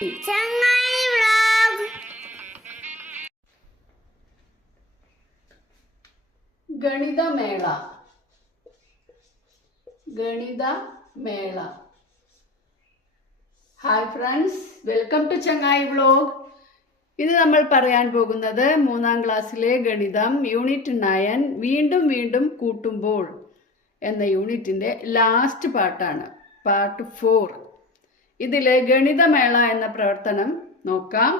ചങ്ങായി വ്ലോഗ്. ഗണിതമേള. ഗണിതമേള. ഹായ് ഫ്രണ്ട്സ്, വെൽക്കം ടു ചങ്ങായി വ്ലോഗ്. ഇത് നമ്മൾ പറയാൻ പോകുന്നത് 3ാം ക്ലാസ്സിലെ ഗണിതം യൂണിറ്റ് 9 വീണ്ടും വീണ്ടും കൂട്ടുമ്പോൾ എന്ന യൂണിറ്റിന്റെ ലാസ്റ്റ് പാർട്ടാണ്, പാർട്ട് 4. ഇതിലെ ഗണിതമേള എന്ന പ്രവർത്തനം നോക്കാം.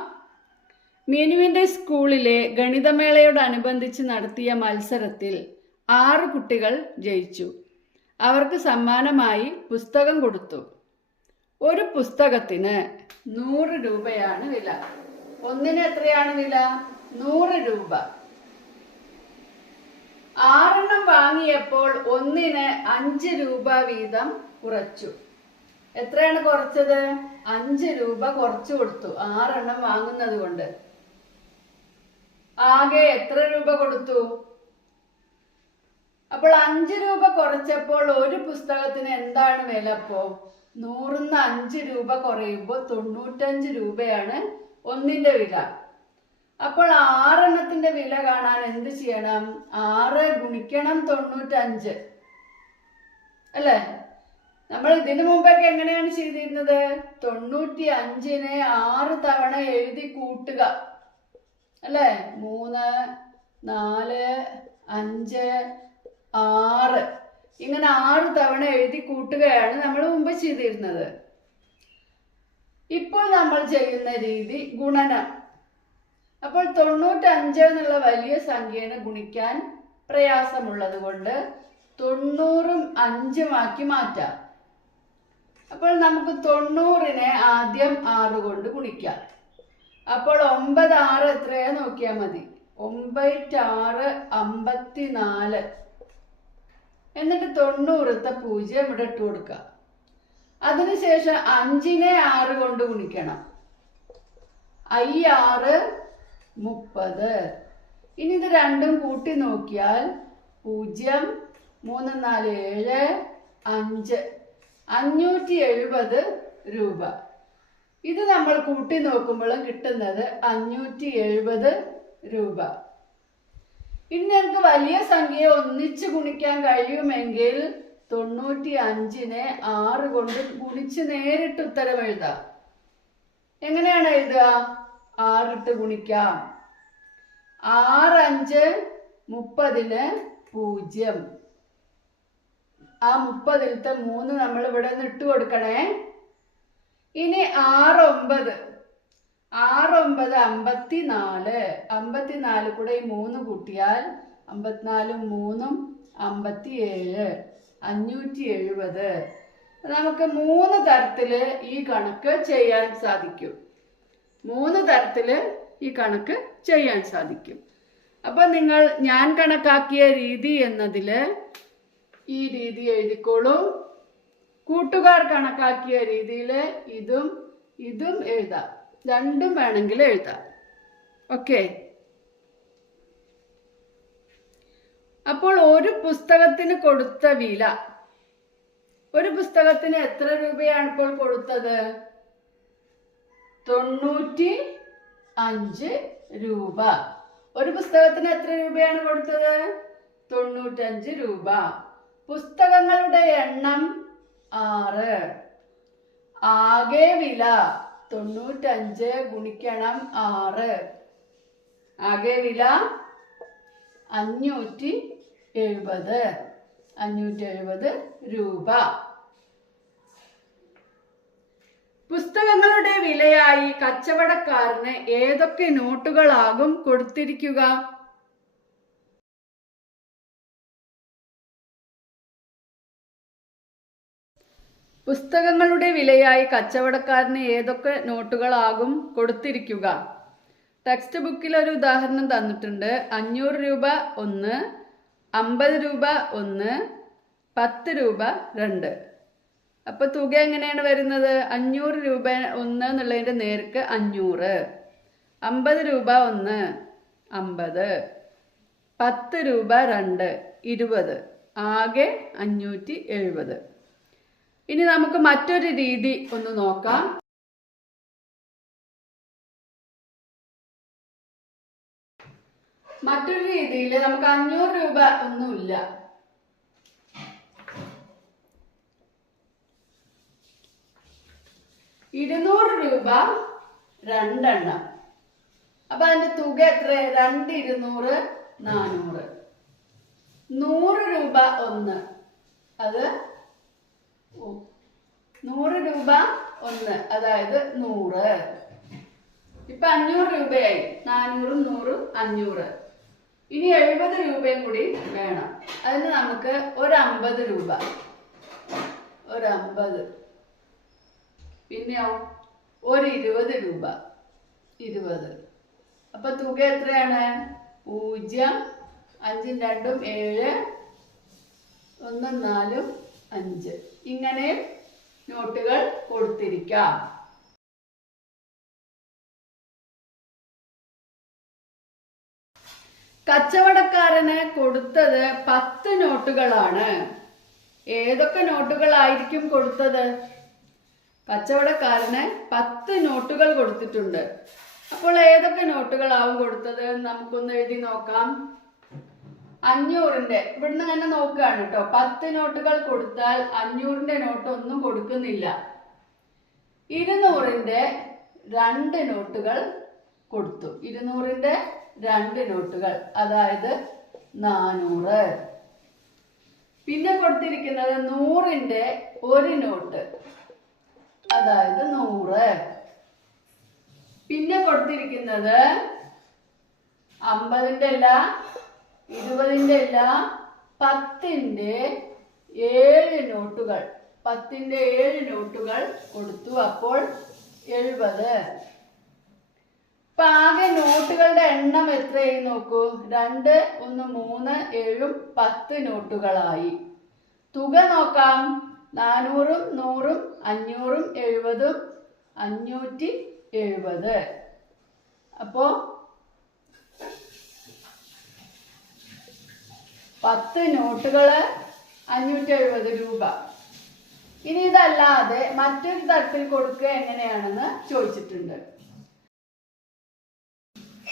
മീനുവിന്റെ സ്കൂളിലെ ഗണിതമേളയോടനുബന്ധിച്ച് നടത്തിയ മത്സരത്തിൽ 6 കുട്ടികൾ ജയിച്ചു. അവർക്ക് സമ്മാനമായി പുസ്തകം കൊടുത്തു. ഒരു പുസ്തകത്തിന് 100 രൂപയാണ് വില. ഒന്നിന് എത്രയാണ് വില? 100 രൂപ. 6 എണ്ണം വാങ്ങിയപ്പോൾ ഒന്നിന് 5 രൂപ വീതം കുറച്ചു. എത്രയാണ് കുറച്ചത്? 5 രൂപ കുറച്ചു കൊടുത്തു 6 എണ്ണം വാങ്ങുന്നത് കൊണ്ട്. ആകെ എത്ര രൂപ കൊടുത്തു? അപ്പോൾ 5 രൂപ കുറച്ചപ്പോൾ ഒരു പുസ്തകത്തിന് എന്താണ് വില? അപ്പോ 100ന്ന് 5 രൂപ കുറയുമ്പോൾ 95 രൂപയാണ് ഒന്നിന്റെ വില. അപ്പോൾ 6 എണ്ണത്തിന്റെ വില കാണാൻ എന്ത് ചെയ്യണം? 6 ഗുണിക്കണം 95 അല്ലേ? നമ്മൾ ഇതിനു മുമ്പൊക്കെ എങ്ങനെയാണ് ചെയ്തിരുന്നത്? 95നെ 6 തവണ എഴുതി കൂട്ടുക അല്ലേ? 3, 4, 5, 6 ഇങ്ങനെ 6 തവണ എഴുതി കൂട്ടുകയാണ് നമ്മൾ മുമ്പ് ചെയ്തിരുന്നത്. ഇപ്പോൾ നമ്മൾ ചെയ്യുന്ന രീതി ഗുണനം. അപ്പോൾ 95 എന്നുള്ള വലിയ സംഖ്യനെ ഗുണിക്കാൻ പ്രയാസമുള്ളത് കൊണ്ട് 90ഉം 5ഉം ആക്കി മാറ്റാം. അപ്പോൾ നമുക്ക് 90നെ ആദ്യം 6 കൊണ്ട് ഗുണിക്കാം. അപ്പോൾ 9 6 എത്രയാ നോക്കിയാൽ മതി. 9 6 54. എന്നിട്ട് 90ത്തെ 0 ഇവിടെ ഇട്ട് കൊടുക്കുക. അതിനുശേഷം 5നെ 6 കൊണ്ട് ഗുണിക്കണം. 6 30. ഇനി ഇത് രണ്ടും കൂട്ടി നോക്കിയാൽ 0 3 4 7 5 570 രൂപ. ഇത് നമ്മൾ കൂട്ടി നോക്കുമ്പോൾ കിട്ടുന്നത് 570 രൂപ. ഇനി നിങ്ങൾക്ക് വലിയ സംഖ്യയെ ഒന്നിച്ച് ഗുണിക്കാൻ കഴിയുമെങ്കിൽ 95നെ 6 കൊണ്ട് ഗുണിച്ച് നേരിട്ട് ഉത്തരം എഴുതാം. എങ്ങനെയാണ് എഴുതുക? 6 ഇട്ട് ഗുണിക്കാം. 6 5 30ന് 0. ആ 30ലത്തെ 3 നമ്മൾ ഇവിടെ നിന്ന് ഇട്ട് കൊടുക്കണേ. ഇനി 6 9 54. 54 കൂടെ ഈ 3 കൂട്ടിയാൽ 54ഉം 3ഉം 57. 570. നമുക്ക് 3 തരത്തില് ഈ കണക്ക് ചെയ്യാൻ സാധിക്കും. 3 തരത്തില് ഈ കണക്ക് ചെയ്യാൻ സാധിക്കും. അപ്പൊ നിങ്ങൾ ഞാൻ കണക്കാക്കിയ രീതി എന്നതില് ഈ രീതി എഴുതിക്കോളൂ. കൂട്ടുകാർ കണക്കാക്കിയ രീതിയിൽ ഇതും എഴുതാം. രണ്ടും വേണമെങ്കിൽ എഴുതാം. ഓക്കെ. അപ്പോൾ ഒരു പുസ്തകത്തിന് കൊടുത്ത വില, ഒരു പുസ്തകത്തിന് എത്ര രൂപയാണ് ഇപ്പോൾ കൊടുത്തത്? 95 രൂപ. ഒരു പുസ്തകത്തിന് എത്ര രൂപയാണ് കൊടുത്തത്? 95 രൂപ. പുസ്തകങ്ങളുടെ എണ്ണം 6. ആകെ വില 95 ഗുണിക്കണം 6. ആകെ വില 570 രൂപ. പുസ്തകങ്ങളുടെ വിലയായി കച്ചവടക്കാരന് ഏതൊക്കെ നോട്ടുകളാകും കൊടുത്തിരിക്കുക? പുസ്തകങ്ങളുടെ വിലയായി കച്ചവടക്കാരന് ഏതൊക്കെ നോട്ടുകളാകും കൊടുത്തിരിക്കുക? ടെക്സ്റ്റ് ബുക്കിൽ ഒരു ഉദാഹരണം തന്നിട്ടുണ്ട്. 500 രൂപ 1, 50 രൂപ 1, 10 രൂപ 2. അപ്പൊ തുക എങ്ങനെയാണ് വരുന്നത്? 500 രൂപ 1 എന്നുള്ളതിന്റെ നേർക്ക് 500, 50 രൂപ 1 50, 10 രൂപ 2 20. ആകെ 570. ഇനി നമുക്ക് മറ്റൊരു രീതി ഒന്ന് നോക്കാം. മറ്റൊരു രീതിയിൽ നമുക്ക് 500 രൂപ ഒന്നുമില്ല. 200 രൂപ രണ്ടെണ്ണം. അപ്പൊ അതിന്റെ തുക എത്ര? 2 200 400. 100 രൂപ ഒന്ന്, അത് 100 രൂപ ഒന്ന്, അതായത് 100. ഇപ്പൊ 500 രൂപയായി. 400 100 500. ഇനി 70 രൂപയും കൂടി വേണം. അതിന് നമുക്ക് ഒരു 50 രൂപ, ഒരു 50. പിന്നെയോ ഒരു 20 രൂപ, 20. അപ്പൊ തുക എത്രയാണ്? 0 5 2 7 1 4 5. ഇങ്ങനെ നോട്ടുകൾ കൊടുത്തിരിക്കാം. കച്ചവടക്കാരന് കൊടുത്തത് 10 നോട്ടുകളാണ്. ഏതൊക്കെ നോട്ടുകളായിരിക്കും കൊടുത്തത്? കച്ചവടക്കാരന് 10 നോട്ടുകൾ കൊടുത്തിട്ടുണ്ട്. അപ്പോൾ ഏതൊക്കെ നോട്ടുകളാവും കൊടുത്തത്? നമുക്കൊന്ന് എഴുതി നോക്കാം. 500ന്റെ ഇവിടുന്ന് തന്നെ നോക്കുകയാണ് കേട്ടോ. 10 നോട്ടുകൾ കൊടുത്താൽ 500ന്റെ നോട്ട് ഒന്നും കൊടുക്കുന്നില്ല. 200ന്റെ 2 നോട്ടുകൾ കൊടുത്തു. 200ന്റെ 2 നോട്ടുകൾ, അതായത് 400. പിന്നെ കൊടുത്തിരിക്കുന്നത് 100ന്റെ 1 നോട്ട്, അതായത് 100. പിന്നെ കൊടുത്തിരിക്കുന്നത് 50ന്റെ അല്ല, 20ന്റെ അല്ല, 10ന്റെ 7 നോട്ടുകൾ. 10ന്റെ 7 നോട്ടുകൾ കൊടുത്തു. അപ്പോൾ 70. ഇപ്പൊ ആകെ നോട്ടുകളുടെ എണ്ണം എത്രയായി നോക്കൂ. 2 1 3 7 10 നോട്ടുകളായി. തുക നോക്കാം. 400 100 500 70 570. അപ്പോ 10 നോട്ടുകള് 570 രൂപ. ഇനി ഇതല്ലാതെ മറ്റൊരു തരത്തിൽ കൊടുക്കുക എങ്ങനെയാണെന്ന് ചോദിച്ചിട്ടുണ്ട്.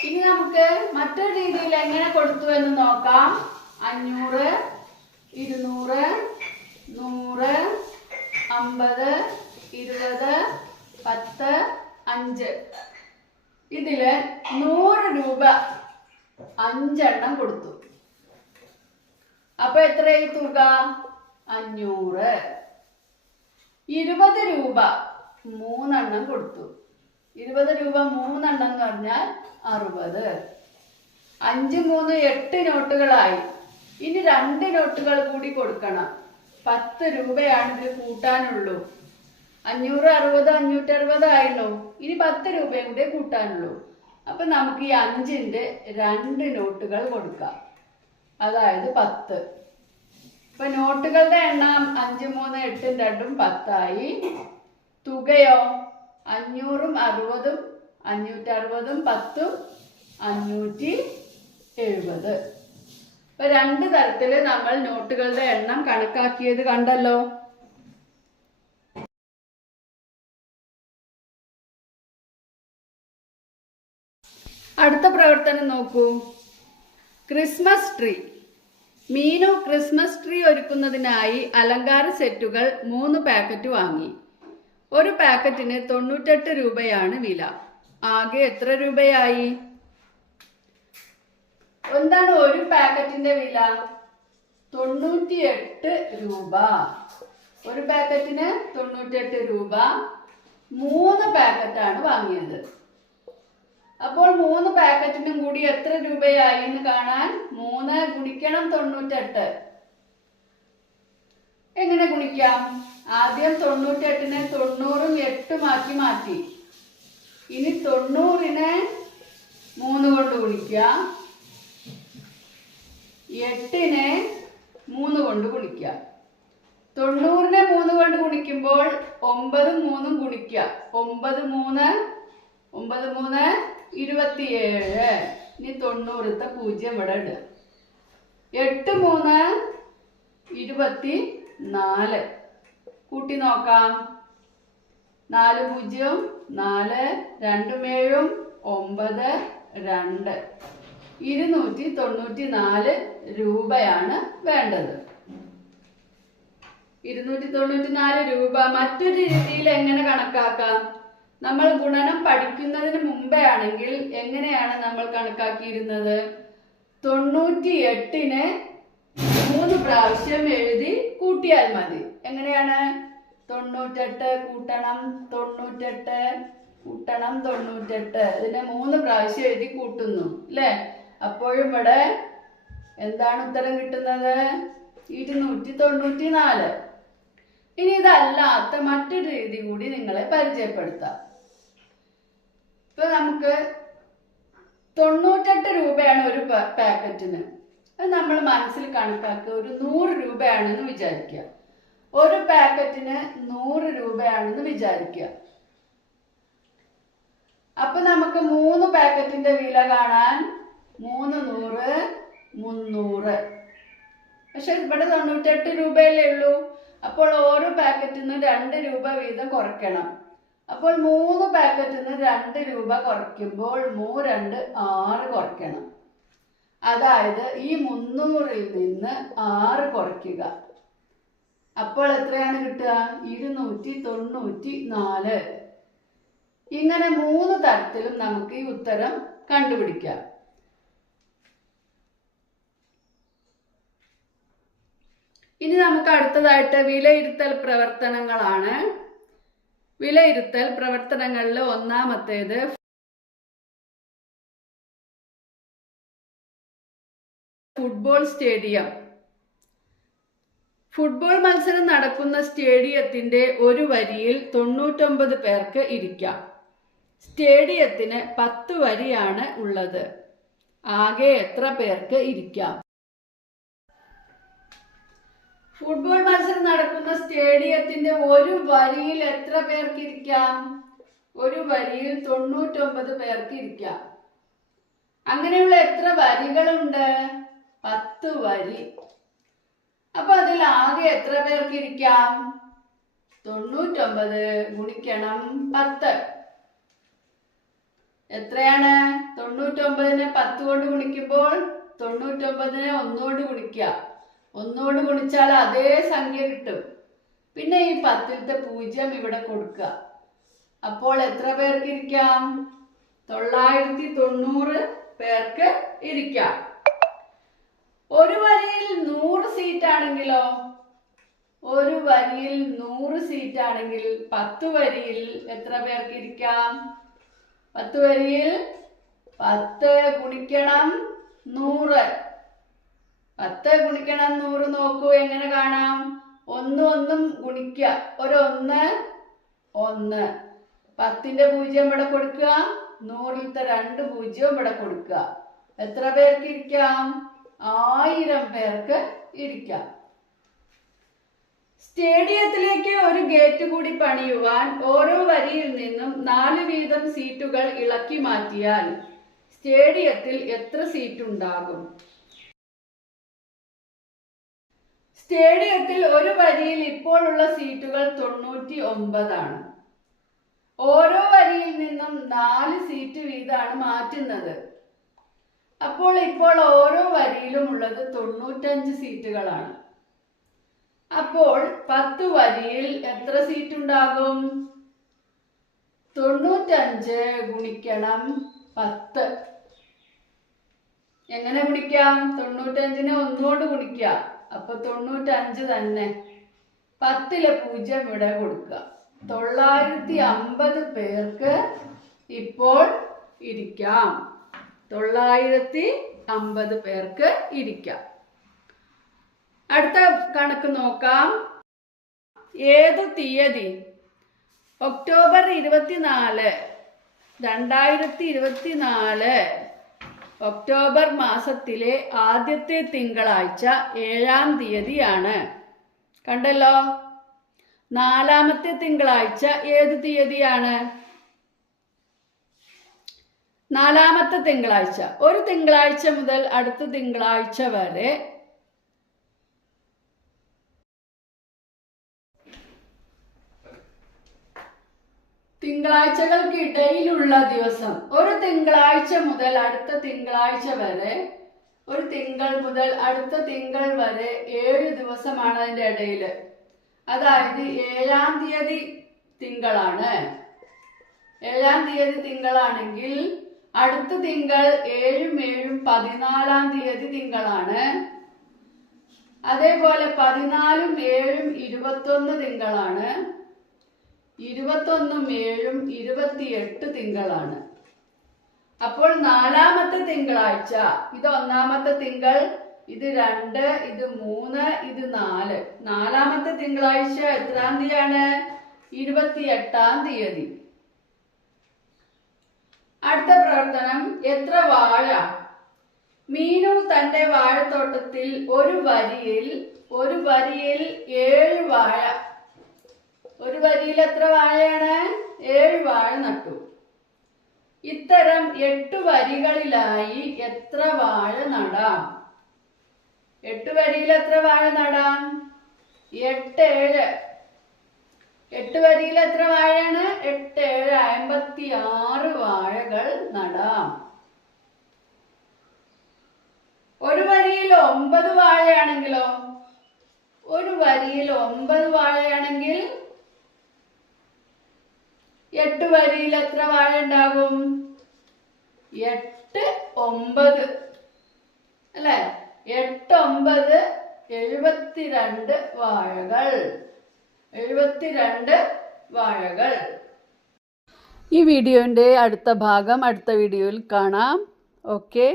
ഇനി നമുക്ക് മറ്റൊരു രീതിയിൽ എങ്ങനെ കൊടുത്തു എന്ന് നോക്കാം. 500 200 100 50 20 10 5. ഇതില് 100 രൂപ 5 എണ്ണം കൊടുത്തു. അപ്പൊ എത്രയായി തുക? 500. 20 രൂപ 3 എണ്ണം കൊടുത്തു. 20 രൂപ 3 എണ്ണം എന്ന് പറഞ്ഞാൽ 60. 5 3 8 നോട്ടുകളായി. ഇനി 2 നോട്ടുകൾ കൂടി കൊടുക്കണം. 10 രൂപയാണ് ഇതിൽ കൂട്ടാനുള്ളൂ. 500 60 560 ആയല്ലോ. ഇനി 10 രൂപയും കൂടെ കൂട്ടാനുള്ളൂ. അപ്പൊ നമുക്ക് ഈ 5ന്റെ 2 നോട്ടുകൾ കൊടുക്കാം, അതായത് 10. ഇപ്പൊ നോട്ടുകളുടെ എണ്ണം 5 3 8 2 10 ആയി. തുകയോ 500 60 560 10 570. ഇപ്പൊ 2 തരത്തില് നമ്മൾ നോട്ടുകളുടെ എണ്ണം കണക്കാക്കിയത് കണ്ടല്ലോ. അടുത്ത പ്രവർത്തനം നോക്കൂ. Christmas tree. Meenu Christmas tree ഒരുക്കുന്നതിനായി അലങ്കാര സെറ്റുകൾ 3 പാക്കറ്റ് വാങ്ങി. ഒരു പാക്കറ്റിന് 98 രൂപയാണ് വില. ആകെ എത്ര രൂപയായി? എന്താണ് ഒരു പാക്കറ്റിന്റെ വില? 98 രൂപ. ഒരു പാക്കറ്റിന് 98 രൂപ. 3 പാക്കറ്റാണ് വാങ്ങിയത്. അപ്പോൾ 3 പാക്കറ്റിനും കൂടി എത്ര രൂപയായി എന്ന് കാണാൻ 3 ഗുണിക്കണം 98. എങ്ങനെ ഗുണിക്കാം? ആദ്യം 98നെ 90ഉം 8ഉം ആക്കി മാറ്റി. ഇനി 90നെ 3 കൊണ്ട് ഗുണിക്കുക. 8നെ 3 കൊണ്ട് ഗുണിക്കുക. 90നെ 3 കൊണ്ട് ഗുണിക്കുമ്പോൾ 9ഉം 3ഉം ഗുണിക്കുക. 9 3 27. ഇനി 90ത്തെ 0 ഇവിടെ ഇടുക. 8 3 24. കൂട്ടി നോക്കാം. 4 0 4 2 7 9 2. 294 രൂപയാണ് വേണ്ടത്. 294 രൂപ മറ്റൊരു രീതിയിൽ എങ്ങനെ കണക്കാക്കാം? നമ്മൾ ഗുണനം പഠിക്കുന്നതിന് മുമ്പേ ആണെങ്കിൽ എങ്ങനെയാണ് നമ്മൾ കണക്കാക്കിയിരുന്നത്? 98നെ 3 പ്രാവശ്യം എഴുതി കൂട്ടിയാൽ മതി. എങ്ങനെയാണ്? 98 കൂട്ടണം 98 കൂട്ടണം 98, ഇതിനെ 3 പ്രാവശ്യം എഴുതി കൂട്ടുന്നു അല്ലേ? അപ്പോഴും ഇവിടെ എന്താണ് ഉത്തരം കിട്ടുന്നത്? 294. ഇനി ഇതല്ലാത്ത മറ്റൊരു രീതി കൂടി നിങ്ങളെ പരിചയപ്പെടുത്താം. ഇപ്പൊ നമുക്ക് 98 രൂപയാണ് ഒരു പാക്കറ്റിന്. അത് നമ്മൾ മനസ്സിൽ കണക്കാക്കുക ഒരു 100 രൂപയാണെന്ന് വിചാരിക്കുക. ഒരു പാക്കറ്റിന് 100 രൂപയാണെന്ന് വിചാരിക്കുക. അപ്പൊ നമുക്ക് 3 പാക്കറ്റിന്റെ വില കാണാൻ 3 100 300. പക്ഷെ ഇവിടെ 98 രൂപയല്ലേ ഉള്ളൂ. അപ്പോൾ ഓരോ പാക്കറ്റിന് 2 രൂപ വീതം കുറയ്ക്കണം. അപ്പോൾ 3 പാക്കറ്റിന് 2 രൂപ കുറയ്ക്കുമ്പോൾ 2 6 കുറയ്ക്കണം. അതായത് ഈ 300ൽ നിന്ന് 6 കുറയ്ക്കുക. അപ്പോൾ എത്രയാണ് കിട്ടുക? 294. ഇങ്ങനെ 3 തരത്തിലും നമുക്ക് ഈ ഉത്തരം കണ്ടുപിടിക്കാം. ഇനി നമുക്ക് അടുത്തതായിട്ട് വിലയിരുത്തൽ പ്രവർത്തനങ്ങളാണ്. വിലയിരുത്തൽ പ്രവർത്തനങ്ങളിൽ ഒന്നാമത്തേത് ഫുട്ബോൾ സ്റ്റേഡിയം. ഫുട്ബോൾ മത്സരം നടക്കുന്ന സ്റ്റേഡിയത്തിന്റെ ഒരു വരിയിൽ 99 പേർക്ക് ഇരിക്കാം. സ്റ്റേഡിയത്തിന് 10 വരിയാണ് ഉള്ളത്. ആകെ എത്ര പേർക്ക് ഇരിക്കാം? ഫുട്ബോൾ മത്സരം നടക്കുന്ന സ്റ്റേഡിയത്തിന്റെ ഒരു വരിയിൽ എത്ര പേർക്ക് ഇരിക്കാം? ഒരു വരിയിൽ 99 പേർക്ക് ഇരിക്കാം. അങ്ങനെയുള്ള എത്ര വരികളുണ്ട്? 10 വരി. അപ്പൊ അതിൽ ആകെ എത്ര പേർക്ക് ഇരിക്കാം? 99 ഗുണിക്കണം 10. എത്രയാണ്? 99നെ 10 കൊണ്ട് ഗുണിക്കുമ്പോൾ 99നെ 1 കൊണ്ട് ഗുണിക്കുക. 1 കൊണ്ട് ഗുണിച്ചാൽ അതേ സംഖ്യ കിട്ടും. പിന്നെ ഈ 10ത്തെ 0 ഇവിടെ കൊടുക്കുക. അപ്പോൾ എത്ര പേർക്ക് ഇരിക്കാം? 990 പേർക്ക് ഇരിക്കാം. ഒരു വരിയിൽ 100 സീറ്റ് ആണെങ്കിലോ? ഒരു വരിയിൽ 100 സീറ്റ് ആണെങ്കിൽ 10 വരിയിൽ എത്ര പേർക്ക് ഇരിക്കാം? 10 വരിയിൽ 10 ഗുണിക്കണം 100. 10 ഗുണിക്കണം 100 നോക്കൂ, എങ്ങനെ കാണാം? 1 ഗുണിക്കുക. ഒരു 1 1. 10ന്റെ 0 ഇവിടെ കൊടുക്കുക. 100ത്തെ 2 0 ഇവിടെ കൊടുക്കുക. എത്ര പേർക്ക് ഇരിക്കാം? 1000 പേർക്ക് ഇരിക്കാം. സ്റ്റേഡിയത്തിലേക്ക് ഒരു ഗേറ്റ് കൂടി പണിയുവാൻ ഓരോ വരിയിൽ നിന്നും 4 വീതം സീറ്റുകൾ ഇളക്കി മാറ്റിയാൽ സ്റ്റേഡിയത്തിൽ എത്ര സീറ്റ് ഉണ്ടാകും? സ്റ്റേഡിയത്തിൽ ഒരു വരിയിൽ ഇപ്പോഴുള്ള സീറ്റുകൾ 99 ആണ്. ഓരോ വരിയിൽ നിന്നും 4 സീറ്റ് വീതമാണ് മാറ്റുന്നത്. അപ്പോൾ ഇപ്പോൾ ഓരോ വരിയിലും ഉള്ളത് 95 സീറ്റുകളാണ്. അപ്പോൾ 10 വരിയിൽ എത്ര സീറ്റ് ഉണ്ടാകും? 95 ഗുണിക്കണം 10. എങ്ങനെ ഗുണിക്കാം? 95നെ 1 കൊണ്ട് ഗുണിക്കുക. അപ്പൊ 95 തന്നെ. 10ലെ 0 ഇവിടെ കൊടുക്കുക. 950 പേർക്ക് ഇപ്പോൾ ഇരിക്കാം. 950 പേർക്ക് ഇരിക്കാം. അടുത്ത കണക്ക് നോക്കാം. ഏതു തീയതി? ഒക്ടോബർ 24, 2024 ഒക്ടോബർ മാസത്തിലെ ആദ്യത്തെ തിങ്കളാഴ്ച 7-ാം തീയതിയാണ്. കണ്ടല്ലോ. 4-ാമത്തെ തിങ്കളാഴ്ച ഏത് തീയതിയാണ്? 4-ാമത്തെ തിങ്കളാഴ്ച. ഒരു തിങ്കളാഴ്ച മുതൽ അടുത്ത തിങ്കളാഴ്ച വരെ തിങ്കളാഴ്ചകൾക്കിടയിലുള്ള ദിവസം. ഒരു തിങ്കളാഴ്ച മുതൽ അടുത്ത തിങ്കളാഴ്ച വരെ, ഒരു തിങ്കൾ മുതൽ അടുത്ത തിങ്കൾ വരെ 7 ദിവസമാണ് അതിൻ്റെ ഇടയിൽ. അതായത് 7-ാം തീയതി തിങ്കളാണ്. 7-ാം തീയതി തിങ്കളാണെങ്കിൽ അടുത്ത തിങ്കൾ 7-ഉം 7-ഉം 14-ാം തീയതി തിങ്കളാണ്. അതേപോലെ 14-ഉം 7-ഉം 21 തിങ്കളാണ്. 21-ഉം 7-ഉം 28 തിങ്കളാണ്. അപ്പോൾ 4-ാമത്തെ തിങ്കളാഴ്ച, ഇത് 1-ാമത്തെ തിങ്കൾ, ഇത് 2, ഇത് 3, ഇത് 4. 4-ാമത്തെ തിങ്കളാഴ്ച എത്രാം തീയതിയാണ്? 28-ാം തീയതി. അടുത്ത പ്രവർത്തനം, എത്ര വാഴ? മീനു തന്റെ വാഴത്തോട്ടത്തിൽ ഒരു വരിയിൽ 7 വാഴ. ഒരു വരിയിൽ എത്ര വാഴയാണ്? 7 വാഴ നട്ടു. ഇത്തരം 8 വരികളിലായി എത്ര വാഴ നടാം? 8 വരിയിൽ എത്ര വാഴ നടാം? 8 വരിയിൽ എത്ര വാഴയാണ്? 8 56 വാഴകൾ നടാം. ഒരു വരിയിൽ 9 വാഴയാണെങ്കിലോ? ഒരു വരിയിൽ 9 വാഴയാണെങ്കിൽ 8 വരിയിൽ എത്ര വാഴ ഉണ്ടാകും? 8 9 അല്ലേ? 8 9 72 വാഴകൾ. 72 വാഴകൾ. ഈ വീഡിയോൻ്റെ അടുത്ത ഭാഗം അടുത്ത വീഡിയോയിൽ കാണാം. ഓക്കെ.